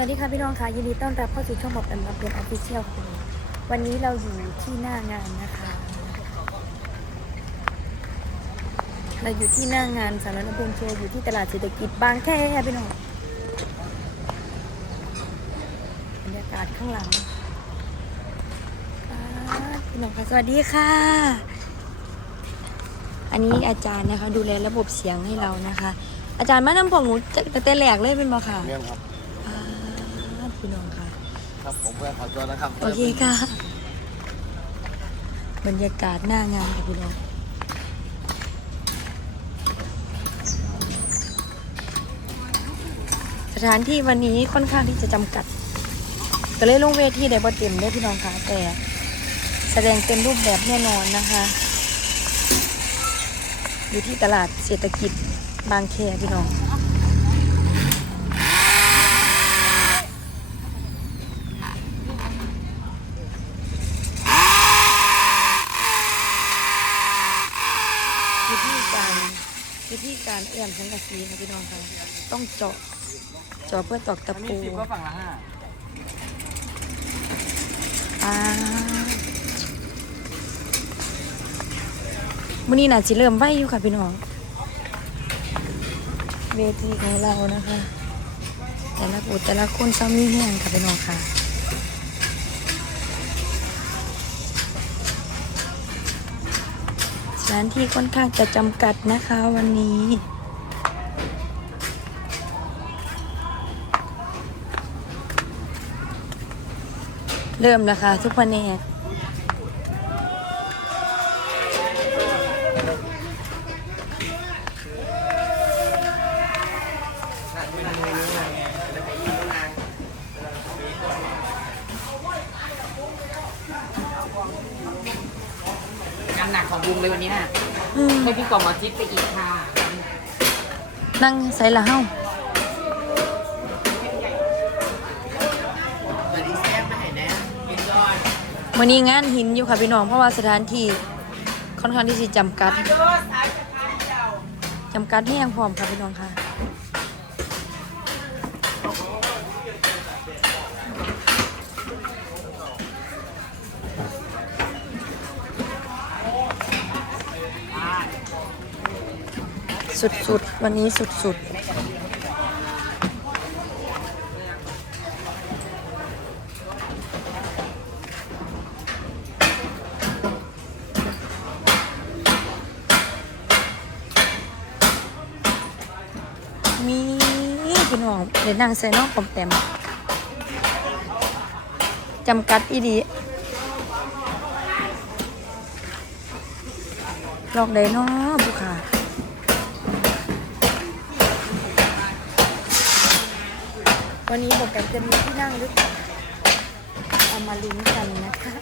วัสดีค่ะพี่น้องค่ะยินดีต้อนรับเข้าสู่ช่องบอกแอมรับเป็นออฟฟิเชียลค่ะวันนี้เราอยู่ที่หน้างานนะคะ เราอยู่ที่หน้างานสารนบุญโชว์อยู่ที่ตลาดเศรษฐกิจบางแค่พี่น้องบรรยากาศข้างหลังพี่น้องค่ะสวัสดีค่ะ อันนี้อาจารย์นะคะ ดูแลระบบเสียงให้เรานะคะ อาจารย์มานำพวกหนูตั้งแต่แรกเลยเป็นบ่ค่ะเมี่ยครับ พี่น้องค่ะ ครับผมเพื่อนขอตัวนะครับโอเคค่ะ บรรยากาศหน้างานค่ะพี่น้องสถานที่วันนี้ค่อนข้างที่จะจำกัดก็เลยลงเวทีได้บ่เต็มได้อพี่น้องค่ะแต่แสดงเต็มรูปแบบแน่นอนนะคะ อยู่ที่ตลาดเศรษฐกิจบางแคพี่น้อง วิธีการวิ ธีการเอื้อมสังกะสีค่ะพี่น้องค่ะต้องเจาะเจาะเพื่อตอกตะอันนี้ปูสิบก็ฝั่งละห้าอ่ามื้อนี้น่าสิเริ่มไว้อยู่ค่ะพี่น้องเวทีของเรานะคะ แต่ละผู้แต่ละคนซ้ำมีแห้งค่ะพี่น้องค่ะสถานที่ค่อนข้างจะจำกัดนะคะวันนี้ เริ่มแล้วค่ะทุกแผนกงานหนักของวงเลยวันนี้น่ะอืมให้พี่กองมาทิปไปอีกค่ะ นั่งใส่ละเฮ้า วันนี้แซ่บมาไหนนะพี่ยอด วันนี้งานหินอยู่ค่ะพี่น้องเพราะว่าสถานที่ค่อนข้างที่จะจำกัดจำกัดแห้งพร้อมค่ะพี่น้องค่ะสุดๆ วันนี้สุดๆ มี พี่น้องเดี๋ยวนั่งใส่นอกปอมแปมจำกัดอีดีลอกได้เนาะบุค่ะวันนี้บอกกันจะมีที่นั่งหรือเปล่าเอามาลุ้นกันนะคะ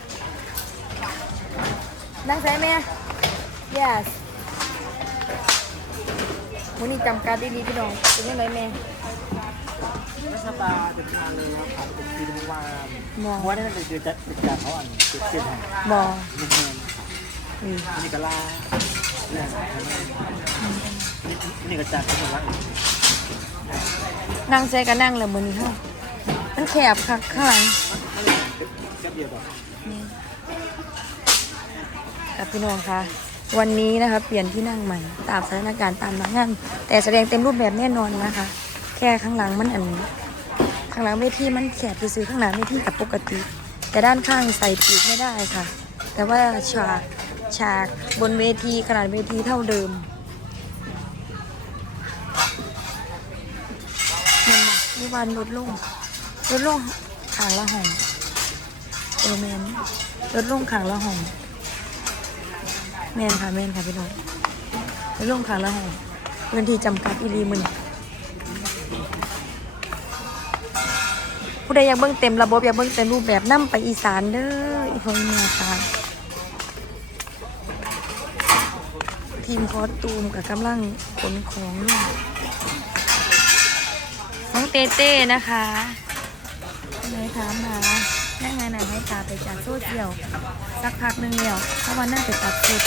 นั่งใช่ไหม yes วันนี้จำการดีๆพี่น้องเป็นยังไงแม่ รัฐบาเดินทางเลยครับผมคือเมื่อวานมองว่าได้เดือนจะเดือนจะเขาอ่านเดือนเดือนแห่งบอลูกเมืองอืมนี่ก็ลาเนี่ยนี่นี่ก็จัดเป็นวันละนั่งใส่ก็นั่งแล้วมือนี้เฮ้ามันแคบค่ะข้างหลังแค่เดียวกับพี่น้องคะวันนี้นะคะเปลี่ยนที่นั่งใหม่ ตามสถานการณ์ตามนังงาน แต่แสดงเต็มรูปแบบแน่นอนนะคะ แค่ข้างหลังมันอัน ข้างหลังเวทีมันแคบซื้อข้างหลังเวทีกับปกติ แต่ด้านข้างใส่ปีกไม่ได้ค่ะ แต่ว่าฉากฉากบนเวทีขนาดเวทีเท่าเดิมมันน่ะมีวันลดลงลดลงขางละห้องเออแมนลดลงขางละห้องแมนค่ะแมนค่ะพี่น้องลดลงขางละห้องพื้นที่จำกัดอีรีมือ ผู้ใดอยากเบิ่งเต็มระบบอยากเบิ่งเต็มรูปแบบนั่ไปอีสานเด้ออีพวกนี้ค่ะทีมคอสตูมกับกำลังขนของอยู่น้องเต้เต้นะคะเลยถามมาแม่ไงไหนให้ตาไปจากโซเชียลสักพักหนึ่งแล้วเพราะว่าน่าไปตัดชุด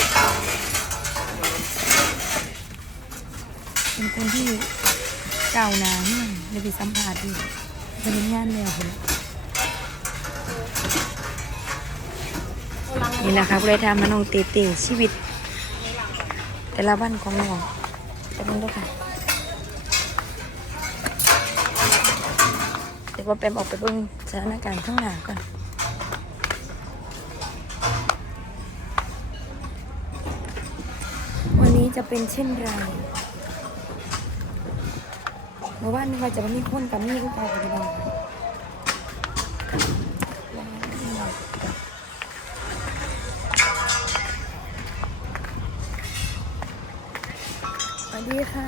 เป็นคนที่เก่าหนาเนี่ยเลยไปสัมผัสดี เป็นงานแนวคนนี่นะคะเลยทำมาน้องเตเตชีวิต แต่ละวันของน้องจะเป็นด้วยค่ะเดี๋ยวว่าแปมออกไปเบิ่งสถานการณ์ข้างหน้าก่อนวันนี้จะเป็นเช่นไร เมื่อวานนึกว่าจะไม่มีคนกับมีก็กลายเป็นเราสวัสดีค่ะ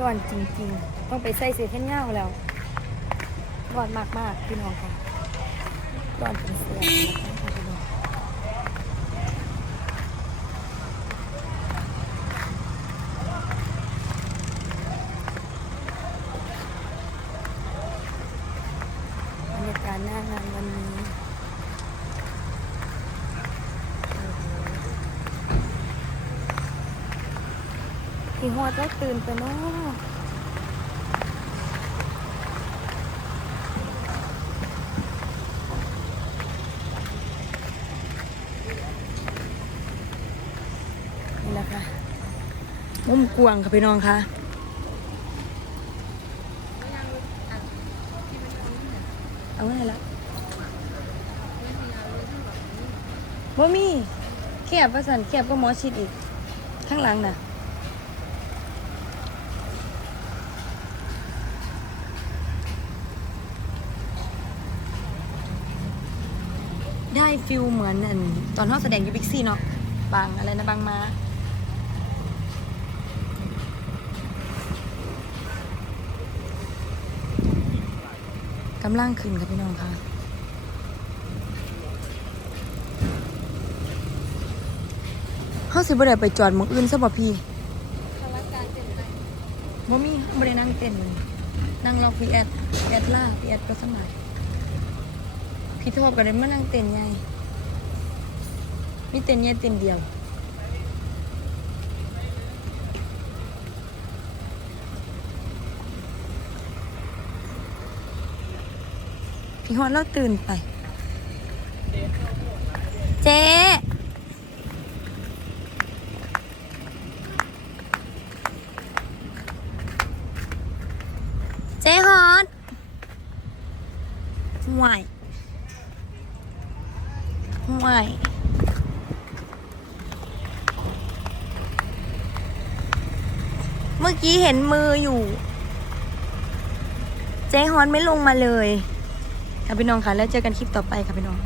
ร้อนจริงๆ ต้องไปใส่เสื้อแขนยาวแล้วร้อนมากๆพี่น้องค่ะร้อนเป็นเสื้อนะคะพี่น้อง บรรยากาศหน้างาน วันนี้พี่ฮอดแล้ตื่นไปเนาะนี่แหละค่ะมุมกวงค่ะพี่น้องค่ะ เอาไงละ บ่มีแคบประสันแคบก็หมอชิดอีก ข้างหลังน่ะได้ฟิลเหมือนอันตอนเขาแสดงอยูบิกซี่เนาะบางอะไรนะบางมากำลังขึ้นค่ะพี่น้องค่ะเขาสิบ่ได้ไปจอดหมองอื่นซะบ่พี่บ่มีบ่ได้นั่งเต้นเลยนั่งรอพี่แอดแอดล่าพี่แอดก็สมัยพี่โทษก็ได้มานั่งเต้นใหญ่มีเต้นใหญ่เต้นเดียวพี่ฮอดเราตื่นไป เจ๊เจ๊ฮอด ห่วยห่วยเมื่อกี้เห็นมืออยู่ เจ๊ฮอนไม่ลงมาเลย ค่ะพี่น้องค่ะ แล้วเจอกันคลิปต่อไปค่ะพี่น้อง